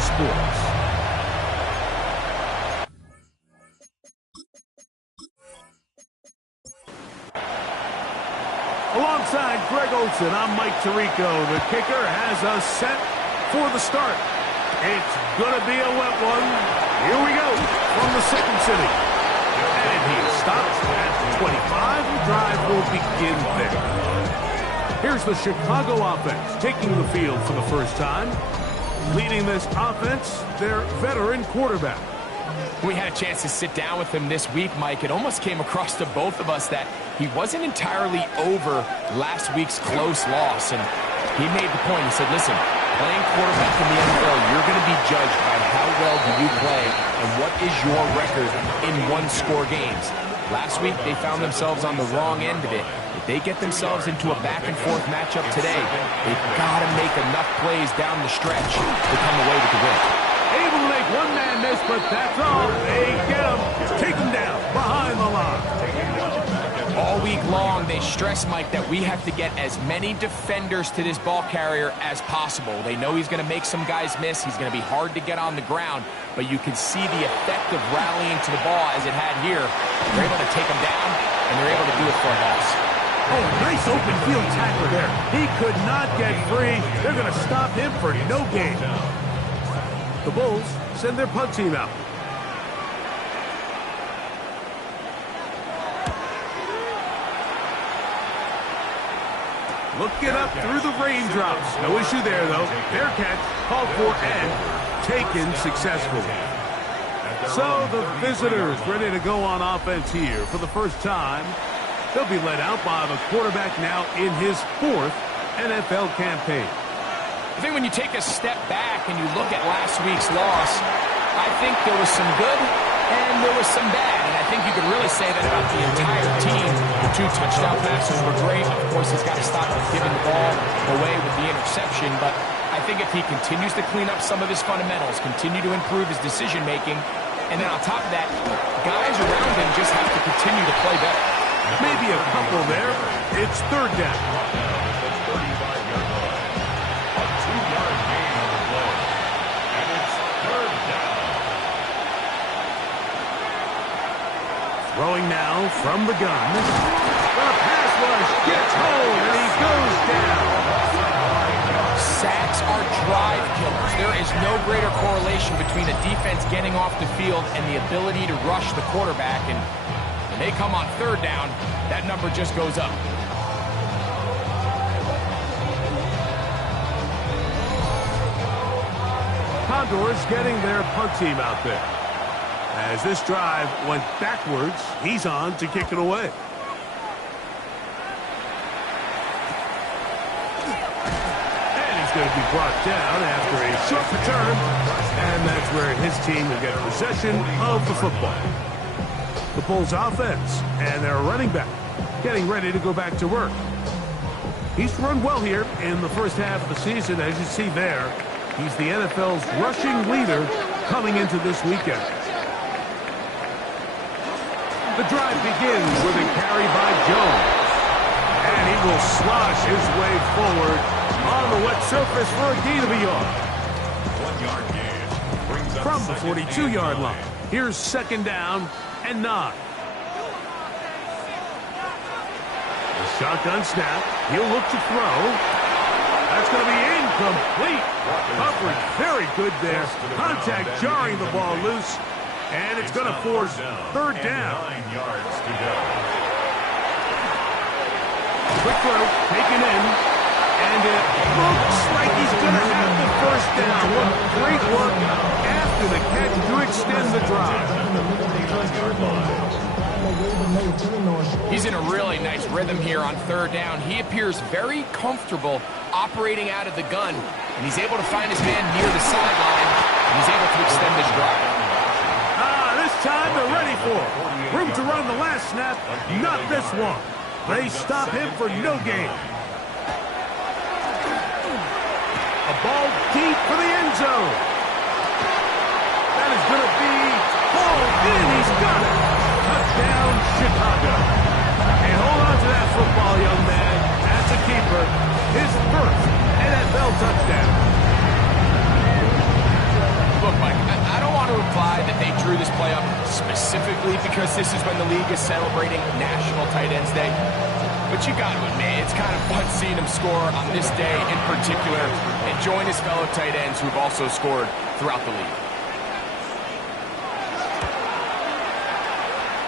Sports. Alongside Greg Olson, I'm Mike Tirico. The kicker has us set for the start. It's going to be a wet one. Here we go from the second city. And he stops at 25. The drive will begin there. Here's the Chicago offense taking the field for the first time. Leading this offense, their veteran quarterback. We had a chance to sit down with him this week, Mike. It almost came across to both of us that he wasn't entirely over last week's close loss. And he made the point. He said, listen, playing quarterback in the NFL, you're going to be judged by how well do you play and what is your record in one-score games. Last week, they found themselves on the wrong end of it. If they get themselves into a back-and-forth matchup today, they've got to make enough plays down the stretch to come away with the win. Able to make one man miss, but that's all. They get him, take him down behind the line. All week long, they stress, Mike, that we have to get as many defenders to this ball carrier as possible. They know he's going to make some guys miss. He's going to be hard to get on the ground, but you can see the effect of rallying to the ball as it had here. They're able to take him down, and they're able to do it for a loss. Oh, nice open field tackle there. He could not get free. They're going to stop him for no gain. The Bulls send their punt team out. Looking up through the raindrops. No issue there, though. Fair catch, called for and taken successfully. So the visitors ready to go on offense here for the first time. They'll be led out by the quarterback now in his 4th NFL campaign. I think when you take a step back and you look at last week's loss, I think there was some good and there was some bad. And I think you could really say that about the entire team. The 2 touchdown passes were great. Of course, he's got to stop giving the ball away with the interception. But I think if he continues to clean up some of his fundamentals, continue to improve his decision-making, and then on top of that, guys around him just have to continue to play better. Maybe a couple there. It's 3rd down. Throwing now from the gun. The pass rush gets home, and he goes down. Sacks are drive killers. There is no greater correlation between a defense getting off the field and the ability to rush the quarterback. And when they come on 3rd down, that number just goes up. Condors getting their punt team out there. As this drive went backwards, he's on to kick it away. And he's going to be brought down after a short return. And that's where his team will get possession of the football. The Bulls offense and their running back getting ready to go back to work. He's run well here in the first half of the season. As you see there, he's the NFL's rushing leader coming into this weekend. The drive begins with a carry by Jones. And he will slosh his way forward on the wet surface for a gain of a yard. 1-yard gain. From the 42-yard line, here's 2nd down and 9. The shotgun snap. He'll look to throw. That's going to be incomplete. Coverage very good there. Contact jarring the ball loose. And it's going to force 3rd down. 9 yards to go. Quick throw, taken in. And it looks like he's going to have the 1st down. What great work after the catch to extend the drive. He's in a really nice rhythm here on 3rd down. He appears very comfortable operating out of the gun. And he's able to find his man near the sideline. And he's able to extend this drive. Time they're ready for it. Room to run the last snap, not this one. They stop him for no gain. A ball deep for the end zone. That is going to be hauled in. He's got it. Touchdown, Chicago. And hold on to that football, young man. That's a keeper. His first NFL touchdown. specifically because this is when the league is celebrating National Tight Ends Day. But you got to admit, it's kind of fun seeing him score on this day in particular and join his fellow tight ends who've also scored throughout the league.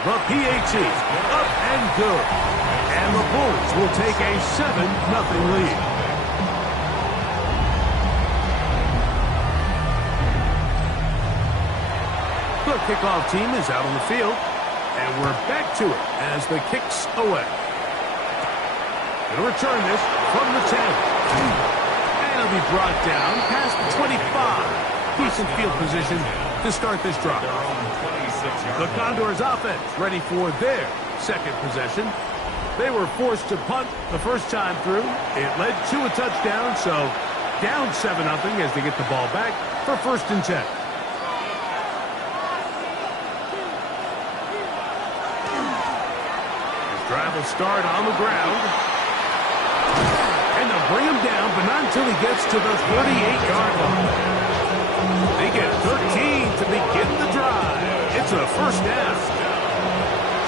The PAT, up and good. And the Bulls will take a 7-0 lead. The kickoff team is out on the field, and we're back to it as the kick's away. Going to return this from the 10. And it'll be brought down past the 25. Decent field position to start this drive. The Condors offense ready for their second possession. They were forced to punt the first time through. It led to a touchdown, so down 7-0 as they get the ball back for 1st and 10. This drive will start on the ground. And they'll bring him down, but not until he gets to the 38-yard line. They get 13 to begin the drive. It's a 1st down.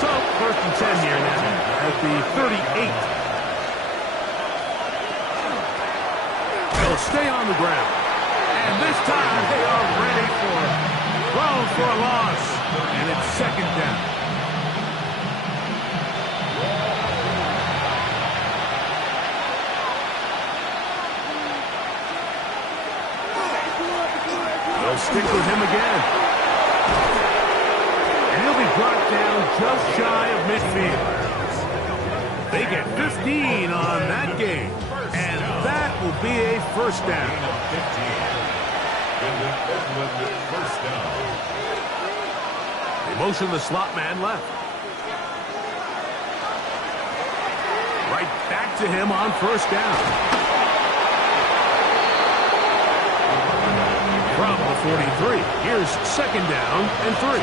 So, 1st and 10 here now at the 38. They'll stay on the ground. And this time they are ready for it. Thrown for a loss. And it's 2nd down. They'll stick with him again. And he'll be brought down just shy of midfield. They get 15 on that game. And that will be a 1st down. They motion the slot man left. Right back to him on 1st down. From the 43, here's 2nd down and 3.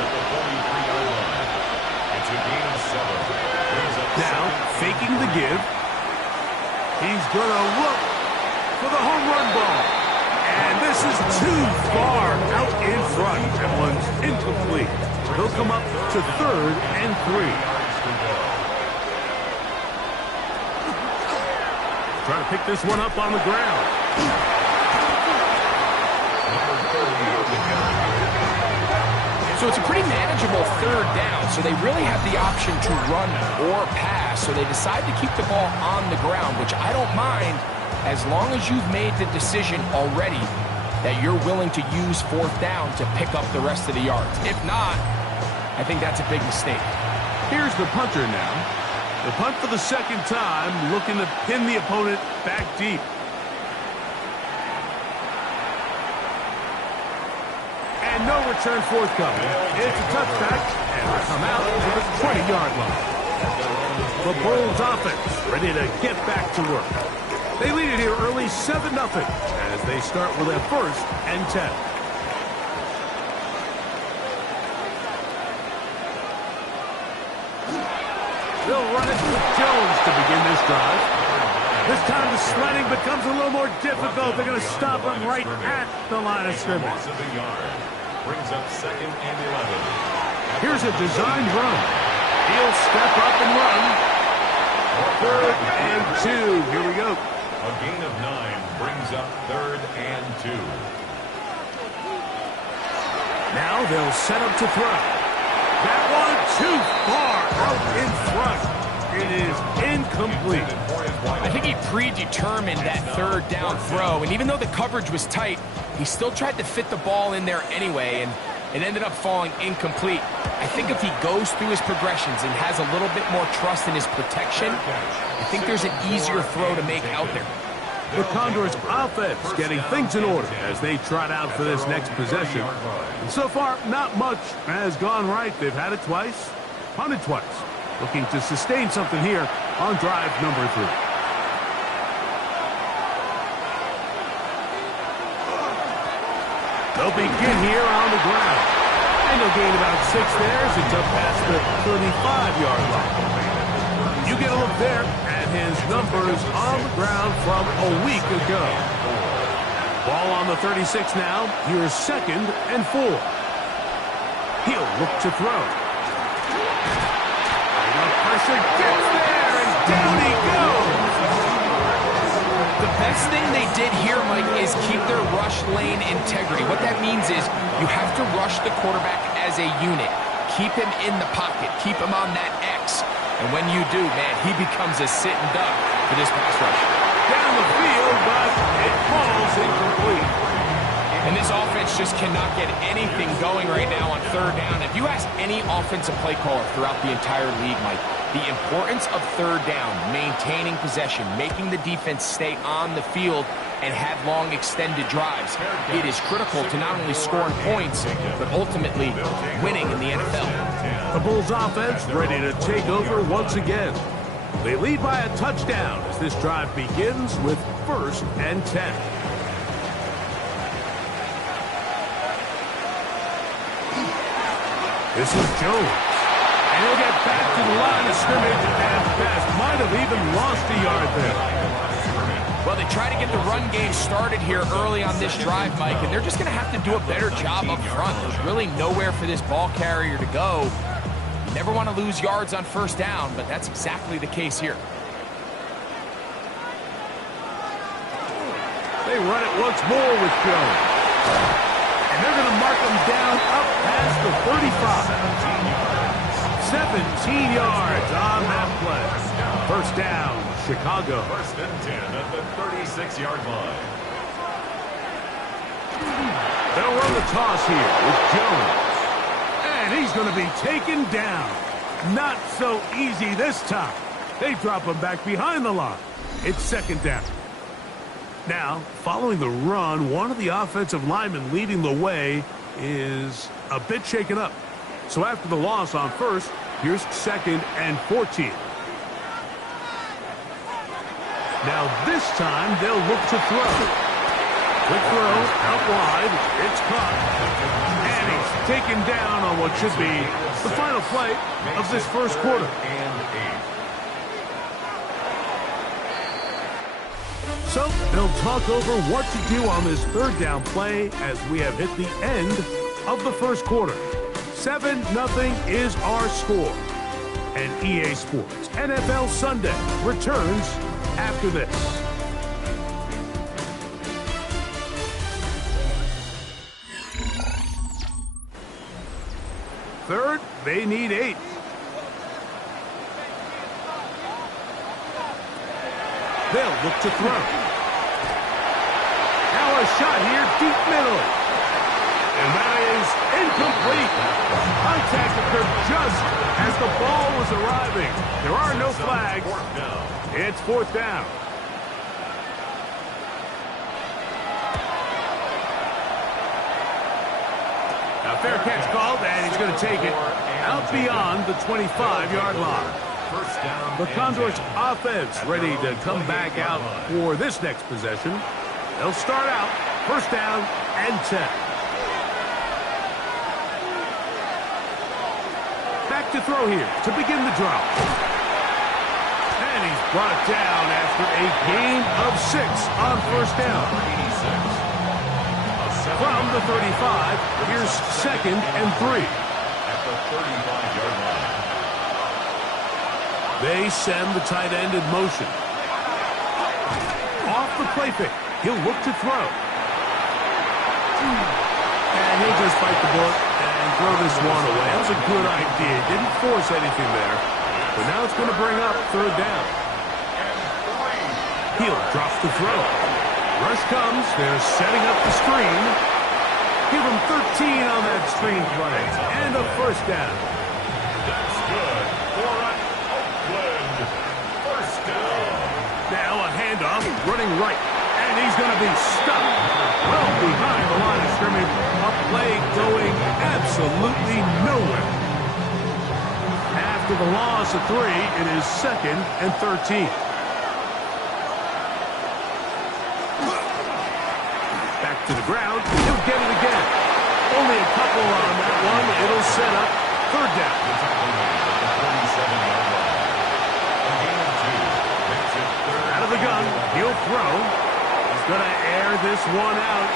Now, faking the give. He's going to look for the home run ball. And this is too far out in front. That one's incomplete. He'll come up to 3rd and 3. Try to pick this one up on the ground. So it's a pretty manageable 3rd down, so they really have the option to run or pass, so they decide to keep the ball on the ground, which I don't mind as long as you've made the decision already that you're willing to use 4th down to pick up the rest of the yards. If not, I think that's a big mistake. Here's the punter now. The punt for the 2nd time, looking to pin the opponent back deep. And no return forthcoming. It's a touchback, and they come out to the 20-yard line. The Bulls offense ready to get back to work. They lead it here early 7-0 as they start with a 1st and 10. They'll run it with Jones to begin this drive. This time the sledding becomes a little more difficult. They're going to stop him right at the line of scrimmage. Brings up 2nd and 11. Here's a designed run. He'll step up and run. 3rd and 2. Here we go. A gain of 9 brings up 3rd and 2. Now they'll set up to throw. That one too far out in front. It is incomplete. I think he predetermined that 3rd down throw, and even though the coverage was tight, he still tried to fit the ball in there anyway, and it ended up falling incomplete. I think if he goes through his progressions and has a little bit more trust in his protection, I think there's an easier throw to make out there. The Condors offense getting things in order as they trot out for this next possession. And so far, not much has gone right. They've had it twice, punted twice. Looking to sustain something here on drive number 3. They'll begin here on the ground. And they'll gain about 6 there as it's up past the 35-yard line. You get a look there at his numbers on the ground from a week ago. Ball on the 36 now. Here's 2nd and 4. He'll look to throw. The pressure gets there, and down he goes. The best thing they did here, Mike, is keep their rush lane integrity. What that means is you have to rush the quarterback as a unit. Keep him in the pocket. Keep him on that X. And when you do, man, he becomes a sitting duck for this pass rush. Down the field, but it falls incomplete. And this offense just cannot get anything going right now on third down. If you ask any offensive play caller throughout the entire league, Mike, the importance of third down, maintaining possession, making the defense stay on the field and have long extended drives, it is critical to not only scoring points, but ultimately winning in the NFL. The Bulls offense ready to take over once again. They lead by a touchdown as this drive begins with 1st and 10. This is Jones. And he'll get back to the line of scrimmage and pass. Might have even lost a yard there. Well, they try to get the run game started here early on this drive, Mike, and they're just going to have to do a better job up front. There's really nowhere for this ball carrier to go. You never want to lose yards on 1st down, but that's exactly the case here. They run it once more with Jones. And they're going to mark him down up past the 35. 17 yards on that play. 1st down, Chicago. 1st and 10 at the 36-yard line. They'll run the toss here with Jones. And he's going to be taken down. Not so easy this time. They drop him back behind the line. It's 2nd down. Now, following the run, one of the offensive linemen leading the way is a bit shaken up. So after the loss on 1st, here's 2nd and 14. Now this time they'll look to throw. Quick throw, out wide, it's caught. And he's taken down on what should be the final play of this 1st quarter. So they'll talk over what to do on this 3rd down play as we have hit the end of the 1st quarter. 7-0 is our score. And EA Sports NFL Sunday returns after this. Third, they need 8. They'll look to throw. Now a shot here, deep middle. And that is incomplete. Contact occurred just as the ball was arriving. There are no flags. It's 4th down. Now fair catch called, and he's going to take it out beyond the 25-yard line. The Condors offense ready to come back out for this next possession. They'll start out 1st down and 10. Back to throw here to begin the drive. And he's brought down after a gain of 6 on 1st down. From the 35, here's 2nd and 3. At the 35-yard line. They send the tight end in motion. Off the play fake. He'll look to throw. And he'll just bite the bullet and throw this one away. That was a good idea. Didn't force anything there. But now it's going to bring up 3rd down. He'll drop the throw. Rush comes. They're setting up the screen. Give him 13 on that screen play. And a 1st down. That's good for an Oakland 1st down. Now a handoff, running right. And he's going to be stuck well behind the line of scrimmage. A play going absolutely nowhere. After the loss of 3, it is 2nd and 13. Back to the ground. He'll get it again. Only a couple on that one. It'll set up 3rd down. Out of the gun. He'll throw. He's going to air this one out.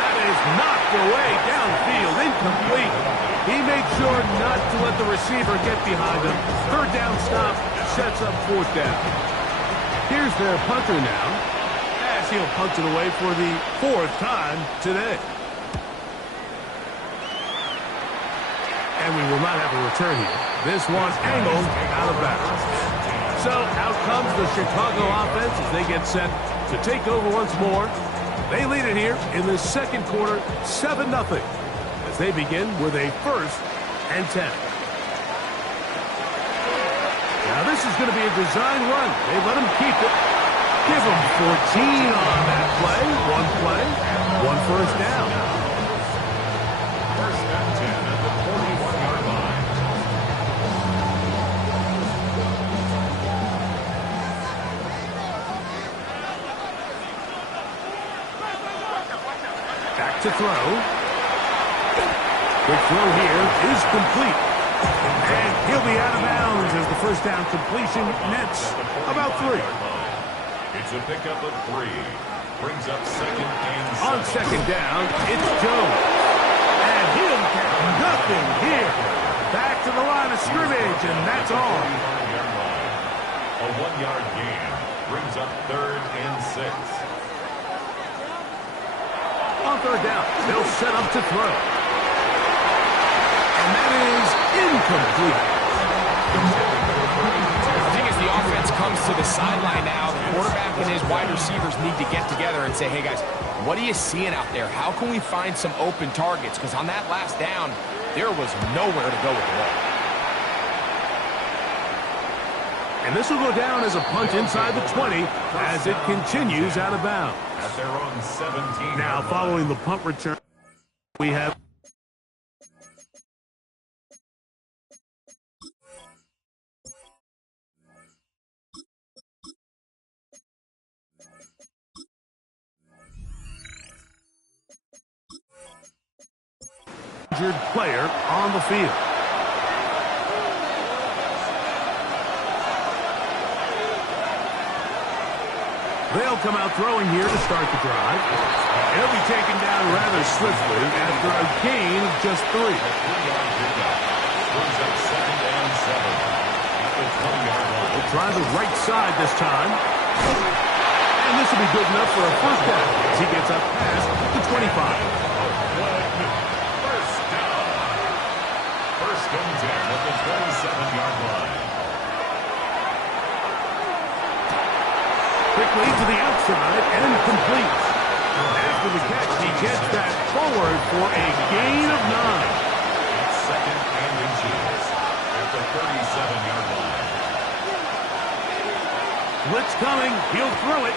That is not Knocked away, downfield, incomplete. He made sure not to let the receiver get behind him. Third down stop sets up fourth down. Here's their punter now, as he'll punt it away for the fourth time today. And we will not have a return here. This one angled out of bounds. So out comes the Chicago offense as they get set to take over once more. They lead it here in the second quarter, 7-0, as they begin with a 1st and 10. Now this is going to be a design run. They let him keep it. Give him 14 on that play. One first down. 1st and 10 at the 41-yard line. Back to throw. Quick throw here is complete. And he'll be out of bounds as the first down completion nets about 3. It's a pickup of 3. Brings up 2nd and 7. On 2nd down, it's Jones. And he'll get nothing here. Back to the line of scrimmage, and that's all. A 1-yard gain brings up 3rd and 6. On 3rd down, they'll set up to throw. And that is incomplete. I think as the offense comes to the sideline now, the quarterback and his wide receivers need to get together and say, hey, guys, what are you seeing out there? How can we find some open targets? Because on that last down, there was nowhere to go with the ball. And this will go down as a punt inside the 20 as it continues out of bounds. At their own 17. Now, following the punt return, we have injured player on the field. They'll come out throwing here to start the drive. He'll be taken down rather swiftly after a gain of just 3. Brings up 2nd and 7 at the 20-yard line. They'll try the right side this time. And this will be good enough for a first down as he gets up past the 25. First down. 1st and 10 at the 27-yard line. Quickly to the outside and complete. After the catch, he gets that forward for a gain of 9. It's 2nd and inches at the 37-yard line. Blitz coming. He'll throw it.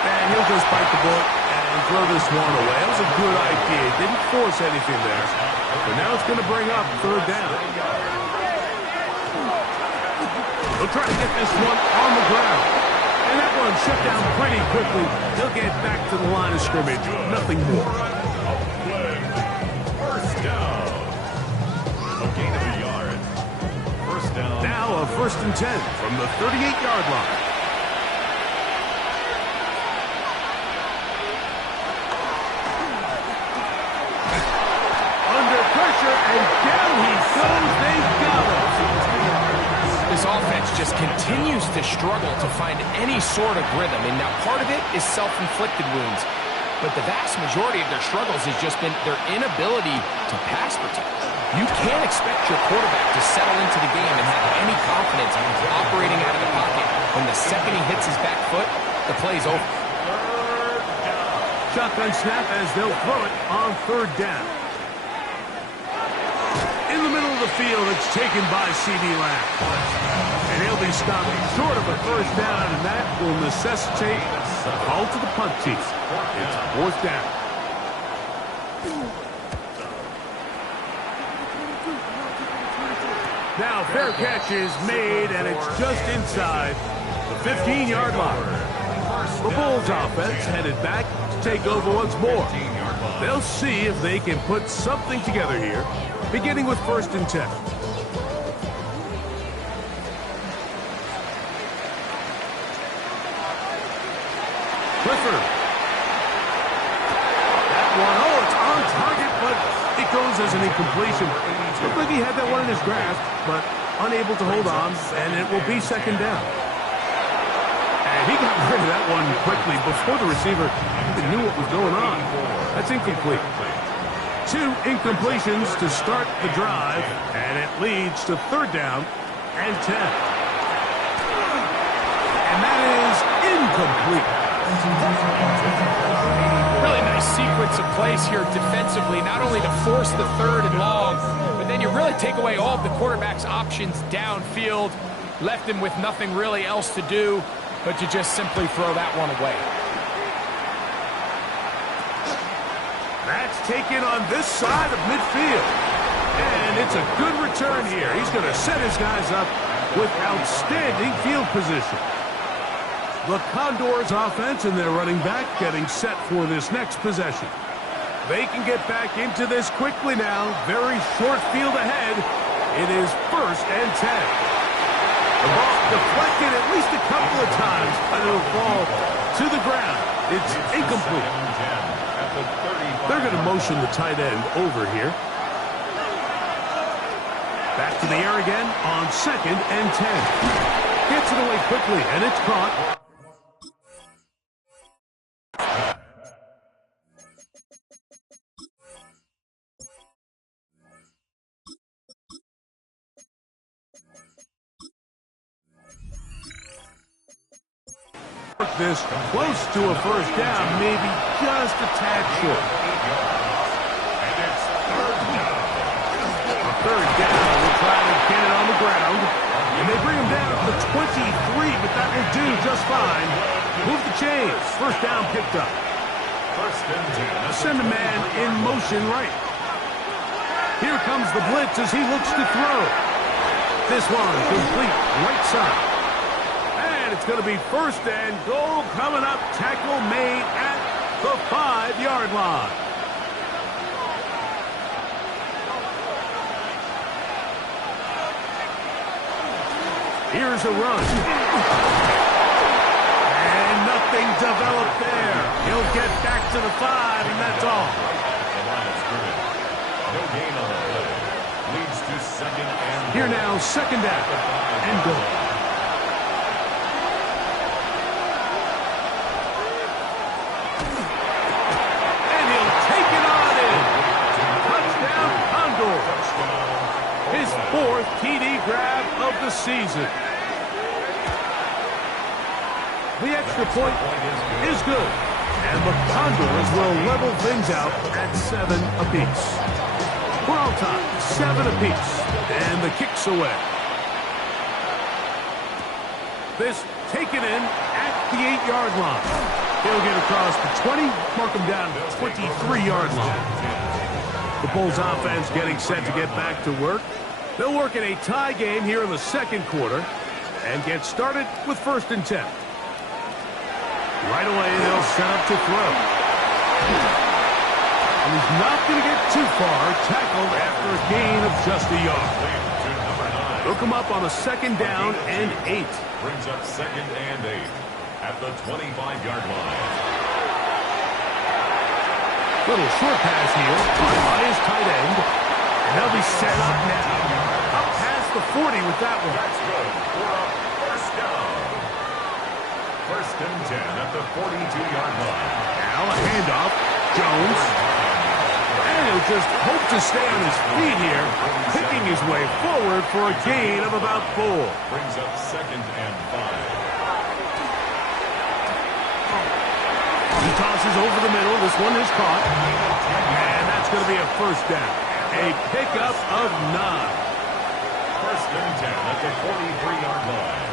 And he'll just bite the bullet and throw this one away. That was a good idea. Didn't force anything there. But now it's going to bring up 3rd down. He'll try to get this one on the ground. And that one shut down pretty quickly. He'll get back to the line of scrimmage. Nothing more. First down. A gain of a yard. First down. Now a 1st and 10 from the 38-yard line. Under pressure, and down he goes. They got him. This offense just continues to struggle to find any sort of rhythm. And now part of it is self-inflicted wounds. But the vast majority of their struggles has just been their inability to pass protect. You can't expect your quarterback to settle into the game and have any confidence operating out of the pocket. When the second he hits his back foot, the play's over. Shotgun snap as they'll throw it on 3rd down. In the middle of the field, it's taken by C.D. Lamb. And he'll be stopped short of a first down, and that will necessitate a call to the punt team. It's 4th down. Now, fair catch is made, and it's just inside the 15-yard line. The Bulls offense headed back to take over once more. They'll see if they can put something together here, beginning with 1st and 10. Clifford. as an incompletion. Looked like he had that one in his grasp, but unable to hold on, and it will be second down. And he got rid of that one quickly before the receiver even knew what was going on. That's incomplete. 2 incompletions to start the drive, and it leads to third down and 10. And that is incomplete. Really nice sequence of plays here defensively, not only to force the third and long, but then you really take away all of the quarterback's options downfield, left him with nothing really else to do but to just simply throw that one away. That's taken on this side of midfield. And it's a good return here. He's going to set his guys up with outstanding field position. The Condors offense and their running back getting set for this next possession. They can get back into this quickly now. Very short field ahead. It is first and 10. The ball deflected at least a couple of times, but it'll fall to the ground. It's incomplete. They're going to motion the tight end over here. Back to the air again on second and 10. Gets it away quickly, and it's caught. This close to a first down, maybe just a tad short. Third down, we'll try to get it on the ground. And they bring him down to the 23, but that will do just fine. Move the chains. First down picked up. Send a man in motion right. Here comes the blitz as he looks to throw. This one complete right side. And it's going to be first and goal coming up. Tackle made at the 5-yard line. Here's a run. And nothing developed there. He'll get back to the 5, and that's all. No gain on the play. Leads to second and here now, second down and goal. And he'll take it on in. Touchdown, Condors. His 4th TD grab of the season. The extra point is good. And the Condors will level things out at 7 apiece. We're all tied, 7 apiece. And the kick's away. This taken in at the 8-yard line. He'll get across the 20, mark him down to the 23-yard line. The Bulls offense getting set to get back to work. They'll work in a tie game here in the second quarter and get started with first and 10. Right away, they'll set up to throw. And he's not going to get too far, tackled after a gain of just a yard. They'll come up on a second down and 8. Brings up second and 8 at the 25-yard line. Little short pass here by his tight end. And they'll be set up now. Up past the 40 with that one. That's good for a first down. First and 10 at the 42-yard line. Now a handoff. Jones. And he'll just hope to stay on his feet here, picking his way forward for a gain of about 4. Brings up second and 5. He tosses over the middle. This one is caught. And that's going to be a first down. A pickup of 9. First and 10 at the 43-yard line.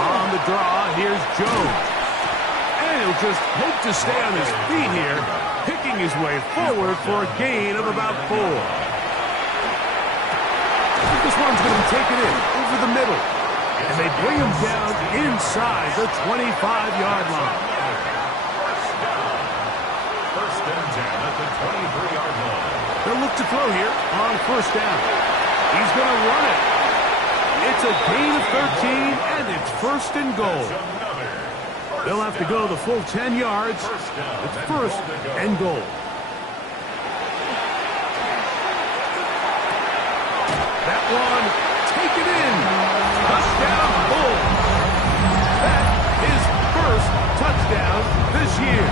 On the draw, here's Jones. And he'll just hope to stay on his feet here, picking his way forward for a gain of about 4. This one's going to be taken in over the middle. And they bring him down inside the 25-yard line. First and 10 at the 23-yard line. They'll look to throw here on first down. He's going to run it. It's a gain of 13, and it's first and goal. They'll have to go the full 10 yards. It's first and goal. one. Take it in. Touchdown, Bull. That is first touchdown this year.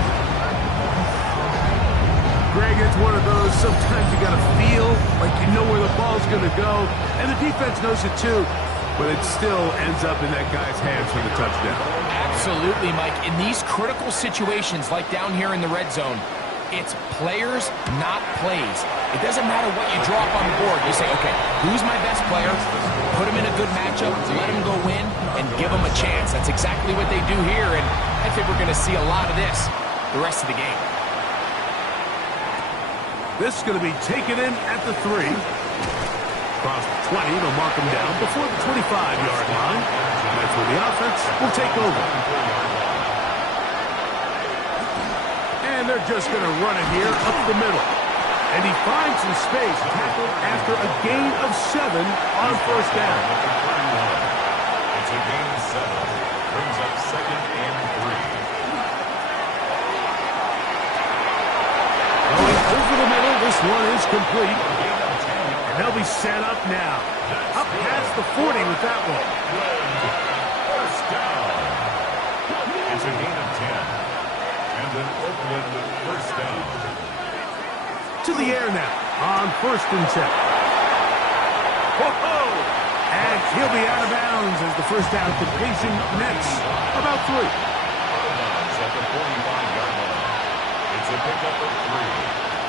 Greg, it's one of those, sometimes you got to feel like you know where the ball's going to go, and the defense knows it too, but it still ends up in that guy's hands for the touchdown. Absolutely, Mike. In these critical situations, like down here in the red zone, it's players, not plays. It doesn't matter what you draw up on the board. You say, okay, who's my best player? Put him in a good matchup, let him go win, and give him a chance. That's exactly what they do here, and I think we're going to see a lot of this the rest of the game. This is going to be taken in at the 3. Across the 20, they'll mark him down before the 25-yard line. That's where the offense will take over. And they're just going to run it here up the middle. And he finds some space, tackled after a gain of 7 on first down. It's a gain of 7. Brings up 2nd and 3. Going over the middle, this one is complete. And they'll be set up now. Up past the 40 with that one. First down. It's a gain of 10. And an Oakland first down. To the air now on 1st and 10. Whoa! And he'll be out of bounds as the first down completion nets about 3. At the 45-yard line. It's a pickup of 3.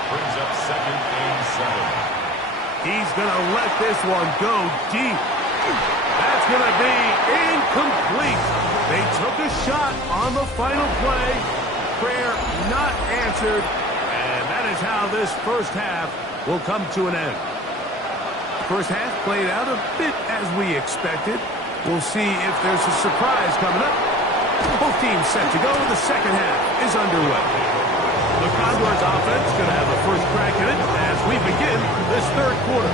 Brings up 2nd and 7. He's going to let this one go deep. That's going to be incomplete. They took a shot on the final play. Prayer not answered. And that is how this first half will come to an end. First half played out a bit as we expected. We'll see if there's a surprise coming up. Both teams set to go. The second half is underway. The Condors offense going to have a first crack at it as we begin this third quarter.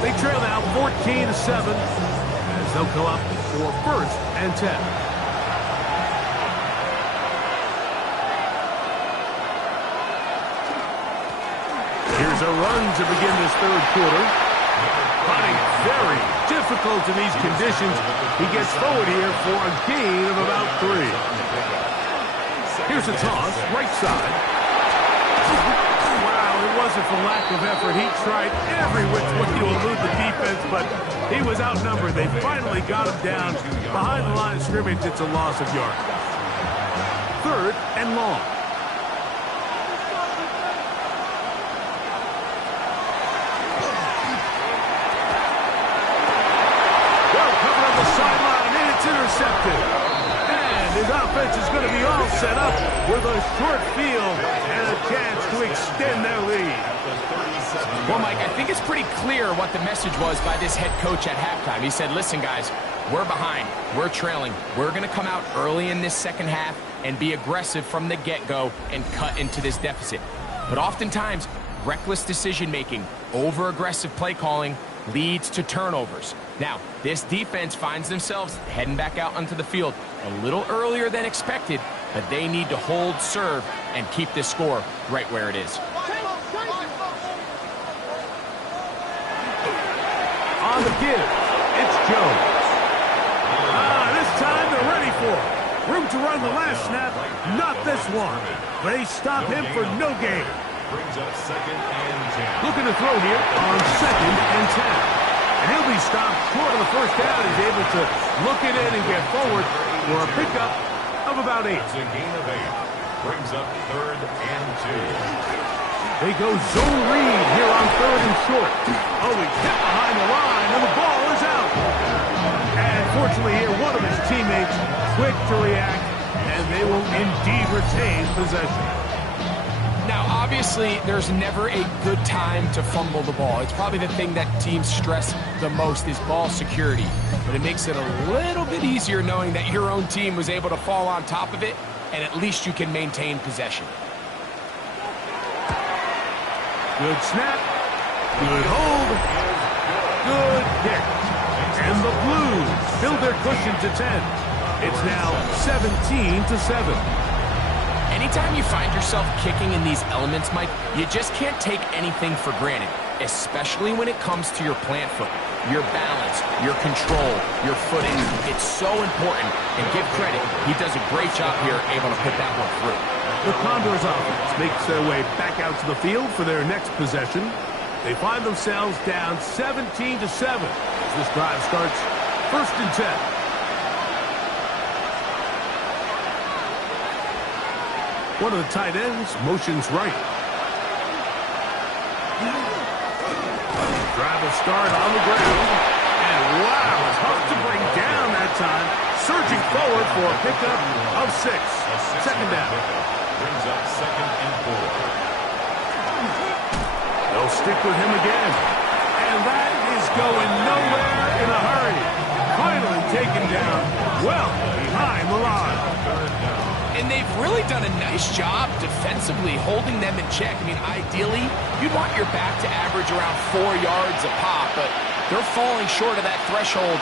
They trail now 14-7 as they'll come up for 1st and 10. Here's a run to begin this third quarter. Finding it very difficult in these conditions. He gets forward here for a gain of about 3. Here's a toss, right side. Wow, it wasn't for lack of effort. He tried every which way to elude the defense, but he was outnumbered. They finally got him down behind the line of scrimmage. It's a loss of yards. 3rd and long. Well covered on the sideline, and it's intercepted. And his offense is going to be all set up with a short field and a chance to extend their lead. Well, Mike, I think it's pretty clear what the message was by this head coach at halftime. He said, listen, guys, we're behind. We're trailing. We're going to come out early in this second half and be aggressive from the get-go and cut into this deficit. But oftentimes, reckless decision-making, over-aggressive play calling leads to turnovers. Now, this defense finds themselves heading back out onto the field a little earlier than expected, but they need to hold serve and keep this score right where it is. On the give, it's Jones. This time they're ready for it. Room to run the last snap, not this one. They stop him for no gain. Brings up 2nd and 10. Looking to throw here on 2nd and 10. And he'll be stopped short of the first down. He's able to look it in and get forward for a pickup of about 8. It's a gain of 8. Brings up 3rd and 2. They go zone read here on 3rd and short. Oh, he's hit behind the line, and the ball is out. And fortunately here, one of his teammates quick to react, and they will indeed retain possession. Now, obviously, there's never a good time to fumble the ball. It's probably the thing that teams stress the most is ball security. But it makes it a little bit easier knowing that your own team was able to fall on top of it, and at least you can maintain possession. Good snap. Good hold. Good kick. And the Blues build their cushion to 10. It's now 17-7. Anytime you find yourself kicking in these elements, Mike, you just can't take anything for granted, especially when it comes to your plant foot. your balance, your control, your footing. It's so important, and give credit, he does a great job here able to put that one through. The Condors offense makes their way back out to the field for their next possession. They find themselves down 17-7 as this drive starts 1st and 10. One of the tight ends motions right. Drive will start on the ground. And wow, tough to bring down that time. Surging forward for a pickup of 6. Second down. Brings up 2nd and 4. They'll stick with him again. And that is going nowhere in a hurry. Finally taken down well behind the line. And they've really done a nice job defensively holding them in check. I mean, ideally, you'd want your back to average around 4 yards a pop, but they're falling short of that threshold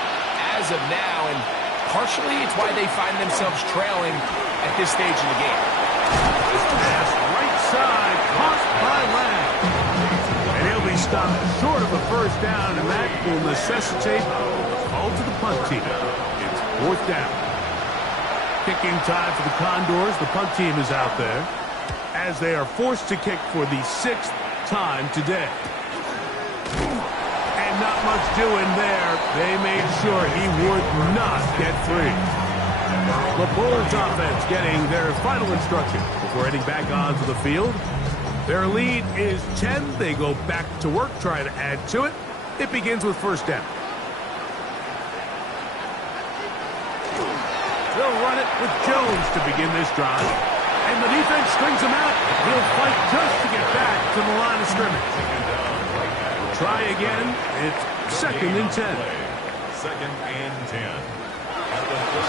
as of now, and partially it's why they find themselves trailing at this stage in the game. This pass right side, caught by Lamb. And he'll be stopped short of a first down, and that will necessitate a call to the punt team. It's 4th down. Kicking time for the Condors. The punt team is out there as they are forced to kick for the 6th time today. And not much doing there. They made sure he would not get free. The Bulls offense getting their final instruction before heading back onto the field. Their lead is 10. They go back to work, trying to add to it. It begins with 1st down. They'll run it with Jones to begin this drive. And the defense strings him out. He'll fight just to get back to the line of scrimmage. We'll try again. It's 2nd and 10. 2nd and 10.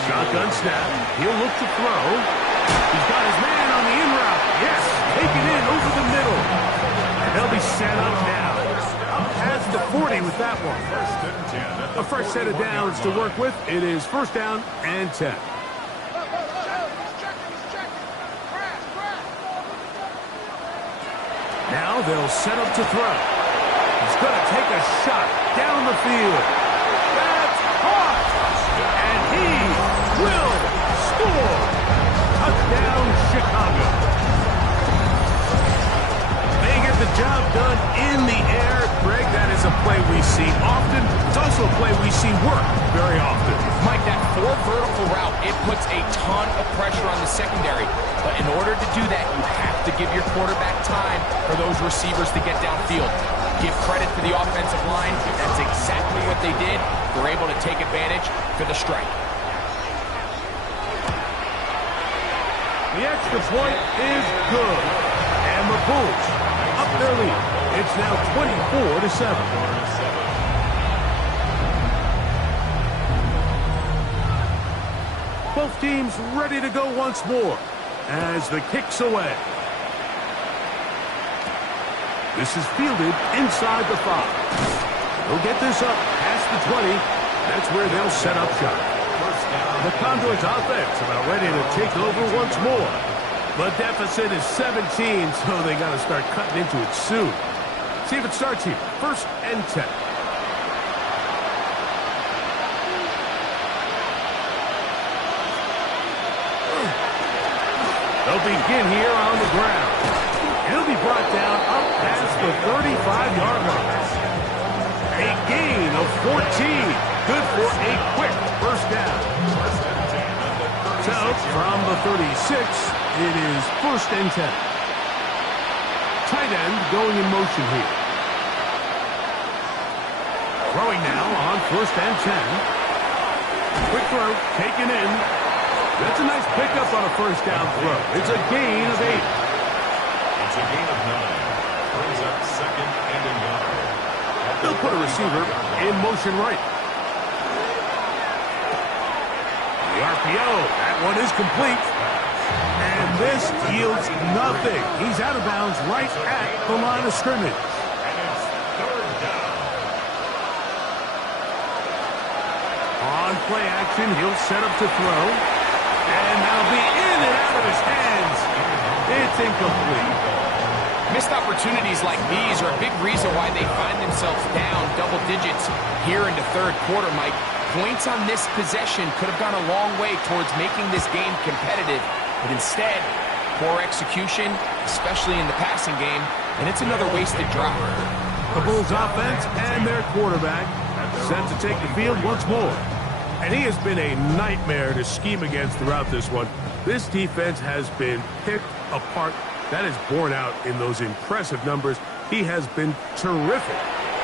Shotgun snap. He'll look to throw. He's got his man on the in route. Yes, taken in over the middle. And they'll be set up now. Up past the 40 with that one. A fresh set of downs to work with. It is 1st down and 10. Now they'll set up to throw. He's going to take a shot down the field. That's caught. And he will score. Touchdown, Chicago. They get the job done in the air. Greg, that is a play we see often. It's also a play we see work very often. Mike, that 4 vertical route, it puts a ton of pressure on the secondary. But in order to do that, you have to give your quarterback time for those receivers to get downfield. Give credit to the offensive line. That's exactly what they did. They're able to take advantage for the strike. The extra point is good. And the Bulls up their lead. It's now 24-7. Both teams ready to go once more as the kick's away. This is fielded inside the 5. They'll get this up past the 20. That's where they'll set up shop. The Condors offense about ready to take over once more. The deficit is 17, so they got to start cutting into it soon. See if it starts here. 1st and 10. They'll begin here on the ground. He'll be brought down up past the 35-yard line. A gain of 14. Good for a quick 1st down. So from the 36, it is 1st and 10. Tight end going in motion here. Throwing now on 1st and 10. Quick throw, taken in. That's a nice pickup on a 1st down throw. It's a gain of 8. It's a gain of 9. Brings up 2nd and 9. They'll put a receiver in motion right. The RPO, that one is complete. And this yields nothing. He's out of bounds right at the line of scrimmage. And it's 3rd down. On play action, he'll set up to throw. And that'll be in and out of his hands. It's incomplete. Missed opportunities like these are a big reason why they find themselves down double digits here in the third quarter, Mike. Points on this possession could have gone a long way towards making this game competitive, but instead, poor execution, especially in the passing game, and it's another wasted drive. The Bulls offense and their quarterback set to take the field once more. And he has been a nightmare to scheme against throughout this one. This defense has been picked apart. That is borne out in those impressive numbers. He has been terrific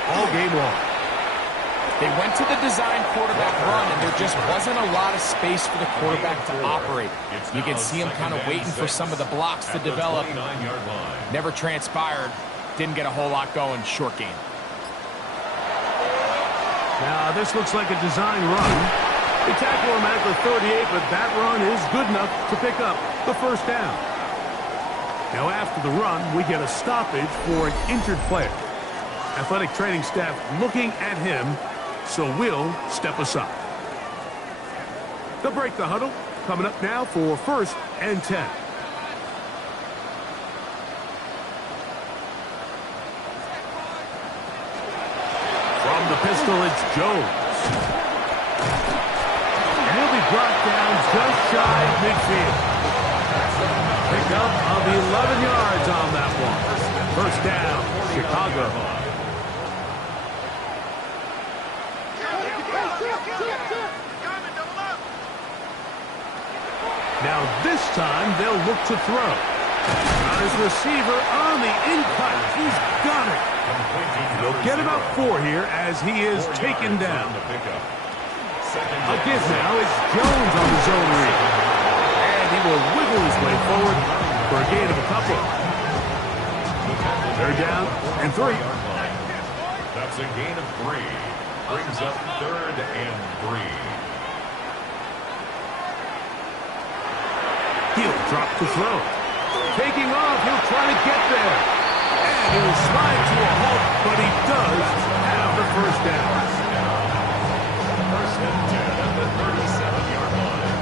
all game long. They went to the design quarterback run, and there just wasn't a lot of space for the quarterback to operate. You can see him kind of waiting for some of the blocks to develop. Never transpired. Didn't get a whole lot going. Short game. Now, this looks like a design run. They tackle him at the 38, but that run is good enough to pick up the first down. Now, after the run, we get a stoppage for an injured player. Athletic training staff looking at him, so we'll step aside. They'll break the huddle. Coming up now for 1st and 10. From the pistol, it's Jones. And he'll be brought down just shy of midfield. Pickup of 11 yards on that one. First down, Chicago. Now this time they'll look to throw. Got his receiver on the in-cut. He's got it. They'll get about 4 here as he is taken down. A give now. It's Jones on the zone read. And he will wiggle his way forward for a gain of a couple. Third down and 3. That's a gain of 3. Brings up 3rd and 3. He'll drop to throw. Taking off, he'll try to get there. And he will slide to a halt, but he does have the first down. 1st and 10 at the 37-yard line.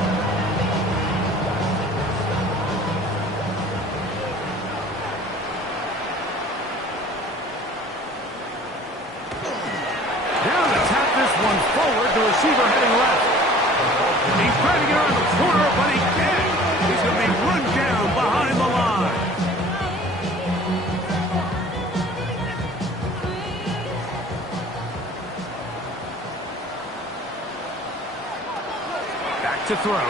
Now to tap this one forward, the receiver heading left. He's trying to get around the corner, but he can't. He's going to be run down behind the line. Back to throw.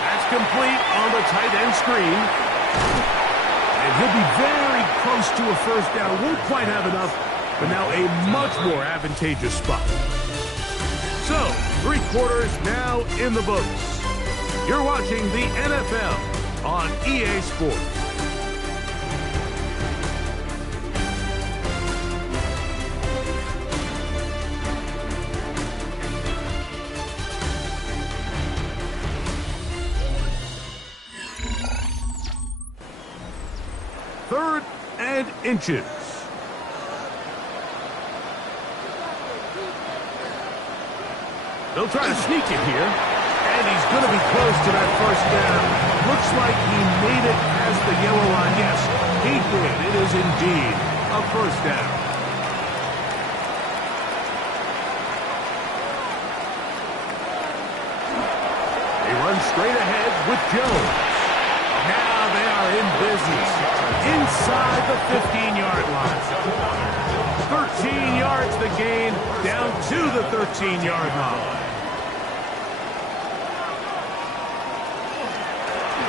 That's complete on the tight end screen. And he'll be very close to a first down. Won't quite have enough, but now a much more advantageous spot. So, 3 quarters now in the books. You're watching the NFL on EA Sports. Third and inches. They'll try to sneak it here, and he's going to be close to that first down. Looks like he made it past the yellow line. Yes, he did. It is indeed a first down. They run straight ahead with Jones. Now they are in business inside the 15-yard line. 13 yards the gain, down to the 13-yard line.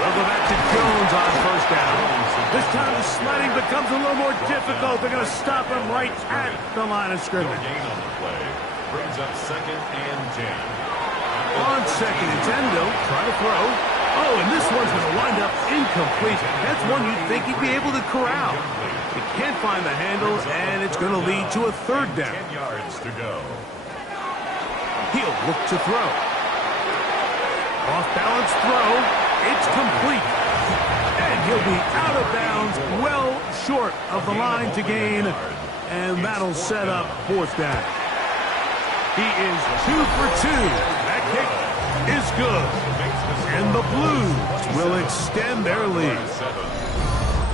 They'll go back to Jones on first down. This time the sliding becomes a little more difficult. They're going to stop him right at the line of scrimmage. Gain on the play. Brings up 2nd and 10. On 2nd and 10, they'll try to throw. Oh, and this one's going to wind up incomplete. That's one you'd think he'd be able to corral. He can't find the handle, and it's going to lead to a 3rd down. 10 yards to go. He'll look to throw. Off-balance throw. It's complete. And he'll be out of bounds, well short of the line to gain. And that'll set up 4th down. He is 2 for 2. That kick is good. And the Blues will extend their lead.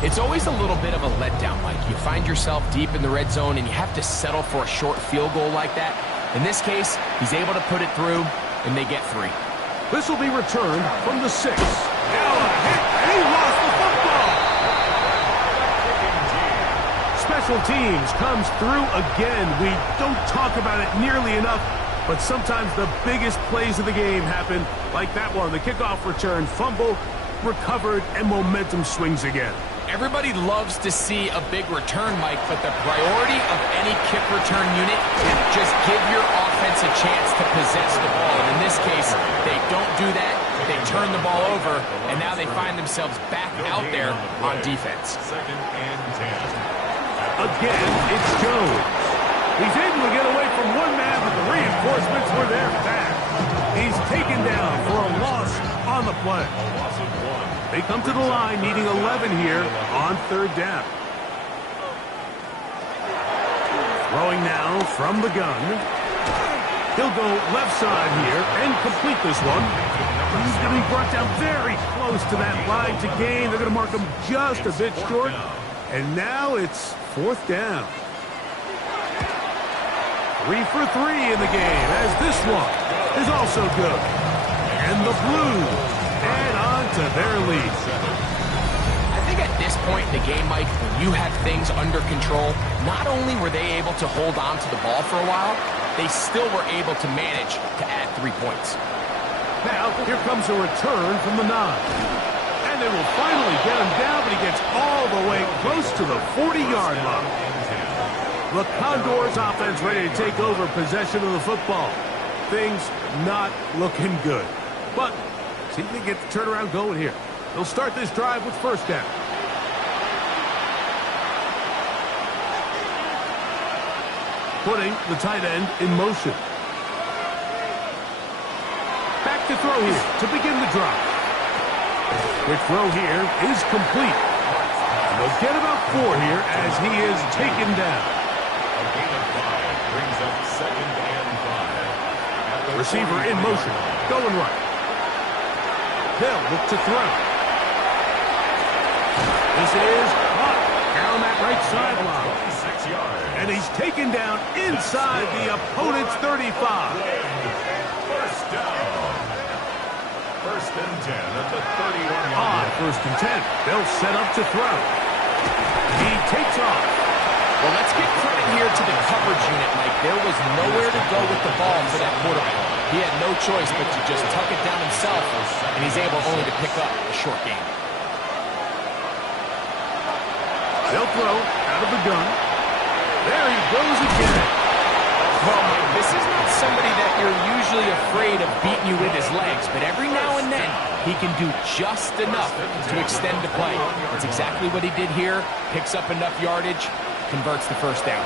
It's always a little bit of a letdown, Mike. You find yourself deep in the red zone and you have to settle for a short field goal like that. In this case, he's able to put it through, and they get 3. This will be returned from the 6. Now a hit, and he lost the football. Special teams comes through again. We don't talk about it nearly enough, but sometimes the biggest plays of the game happen like that one. The kickoff return, fumble, recovered, and momentum swings again. Everybody loves to see a big return, Mike, but the priority of any kick return unit is just give your offense a chance to possess the ball. And in this case, they don't do that. They turn the ball over, and now they find themselves back out there on defense. 2nd and 10. Again, it's Jones. He's able to get away from one man, but the reinforcements were there fast. He's taken down for a loss on the play. A loss of 1. They come to the line needing 11 here on 3rd down. Throwing now from the gun. He'll go left side here and complete this one. He's going to be brought down very close to that line to gain. They're going to mark him just a bit short. And now it's 4th down. 3 for 3 in the game, as this one is also good. And the Blues add on to their lead. I think at this point in the game, Mike, when you have things under control, not only were they able to hold on to the ball for a while, they still were able to manage to add 3 points. Now, here comes a return from the 9. And they will finally get him down, but he gets all the way close to the 40-yard line. The Condors offense ready to take over possession of the football. Things not looking good. But see if they get the turnaround going here. They'll start this drive with 1st down. Putting the tight end in motion. Back to throw here to begin the drive. Quick throw here is complete. And they'll get about 4 here as he is taken down. A gain of 5 brings up 2nd and 5. Receiver in motion, going right. They'll look to throw. This is caught down that right sideline. 26 yards. And he's taken down inside the opponent's 35. 1st down. 1st and 10 at the 31-yard On line. 1st and 10, they'll set up to throw. He takes off. Well, let's give credit here to the coverage unit, Mike. There was nowhere to go with the ball for that quarterback. He had no choice but to just tuck it down himself, and he's able only to pick up a short gain. They'll throw out of the gun. There he goes again. Well, Mike, this is not somebody that you're usually afraid of beating you with his legs, but every now and then he can do just enough to extend the play. That's exactly what he did here. Picks up enough yardage, converts the 1st down.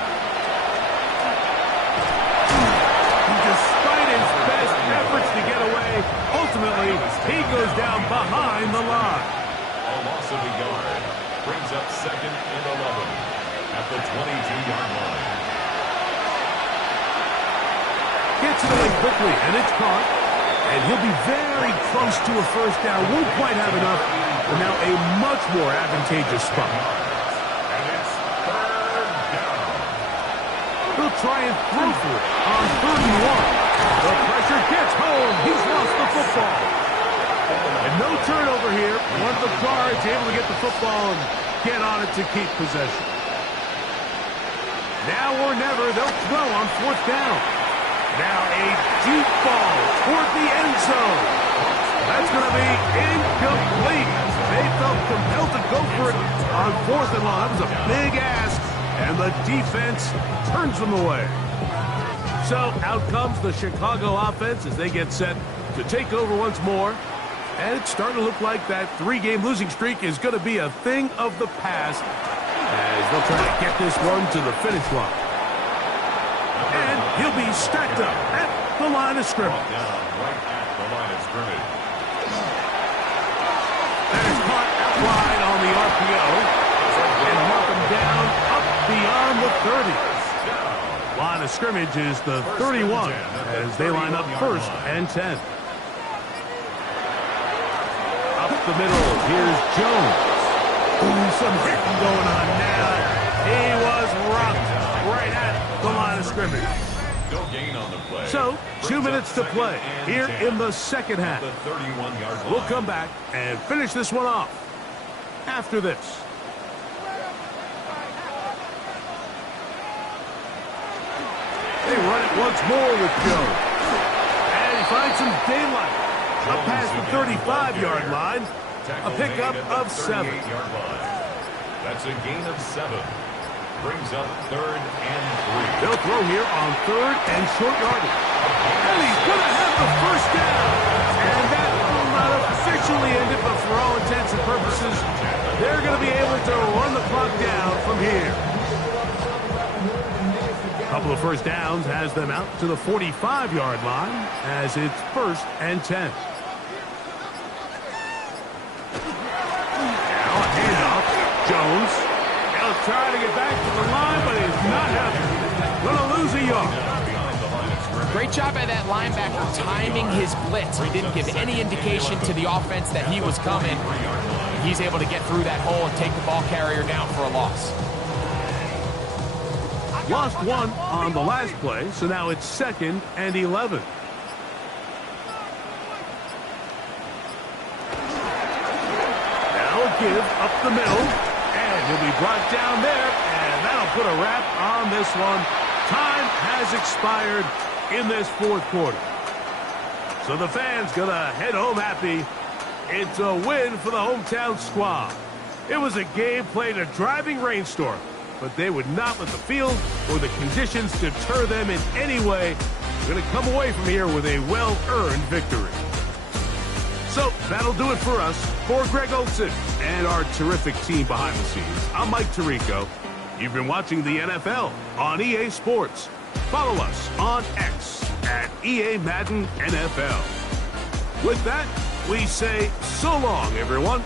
Despite his best efforts to get away, ultimately he goes down behind the line. A loss of a yard brings up 2nd and 11 at the 22-yard line. Gets it away quickly, and it's caught. And he'll be very close to a 1st down. Won't quite have enough, but now a much more advantageous spot. And it's 3rd down. He'll try and throw for it on 3rd and 1. The pressure gets home. He's lost the football. And no turnover here. One of the guards able to get the football and get on it to keep possession. Now or never, they'll throw on 4th down. Now a deep ball toward the end zone. That's going to be incomplete. They felt compelled to go for it on 4th and long. That was a big ask, and the defense turns them away. So out comes the Chicago offense as they get set to take over once more. And it's starting to look like that 3-game losing streak is going to be a thing of the past as they'll try to get this one to the finish line. And he'll be stacked up at the line of scrimmage. Down right at the line of scrimmage. That is caught out wide on the RPO. And mark him down up beyond the 30. Line of scrimmage is the 31 as they line up 1st and 10. Up the middle, here's Jones, who's some hitting going on now. He was rocked right at the line of scrimmage. No gain on the play. So, 2 minutes to play here in the second half. The 31-yard line. We'll come back and finish this one off after this. They run it once more with Joe. And he finds some daylight. Up past the 35-yard line. A pickup of 7. That's a gain of 7. Brings up 3rd and 3. They'll throw here on 3rd and short yardage. And he's going to have the first down. And that will not officially end it, but for all intents and purposes, they're going to be able to run the clock down from here. A couple of first downs has them out to the 45-yard line as it's 1st and 10. Now a handoff. Jones. He'll try to get back to the line, but he's not happening. Going to lose a yard. Great job by that linebacker timing his blitz. He didn't give any indication to the offense that he was coming. He's able to get through that hole and take the ball carrier down for a loss. Lost 1 on the last play, so now it's 2nd and 11. Now a give up the middle, and he'll be brought down there, and that'll put a wrap on this one. Time has expired in this 4th quarter. So the fans gonna head home happy. It's a win for the hometown squad. It was a game played in a driving rainstorm, but they would not let the field or the conditions deter them in any way. They're going to come away from here with a well-earned victory. So that'll do it for us. For Greg Olson and our terrific team behind the scenes, I'm Mike Tirico. You've been watching the NFL on EA Sports. Follow us on X at EA Madden NFL. With that, we say so long, everyone.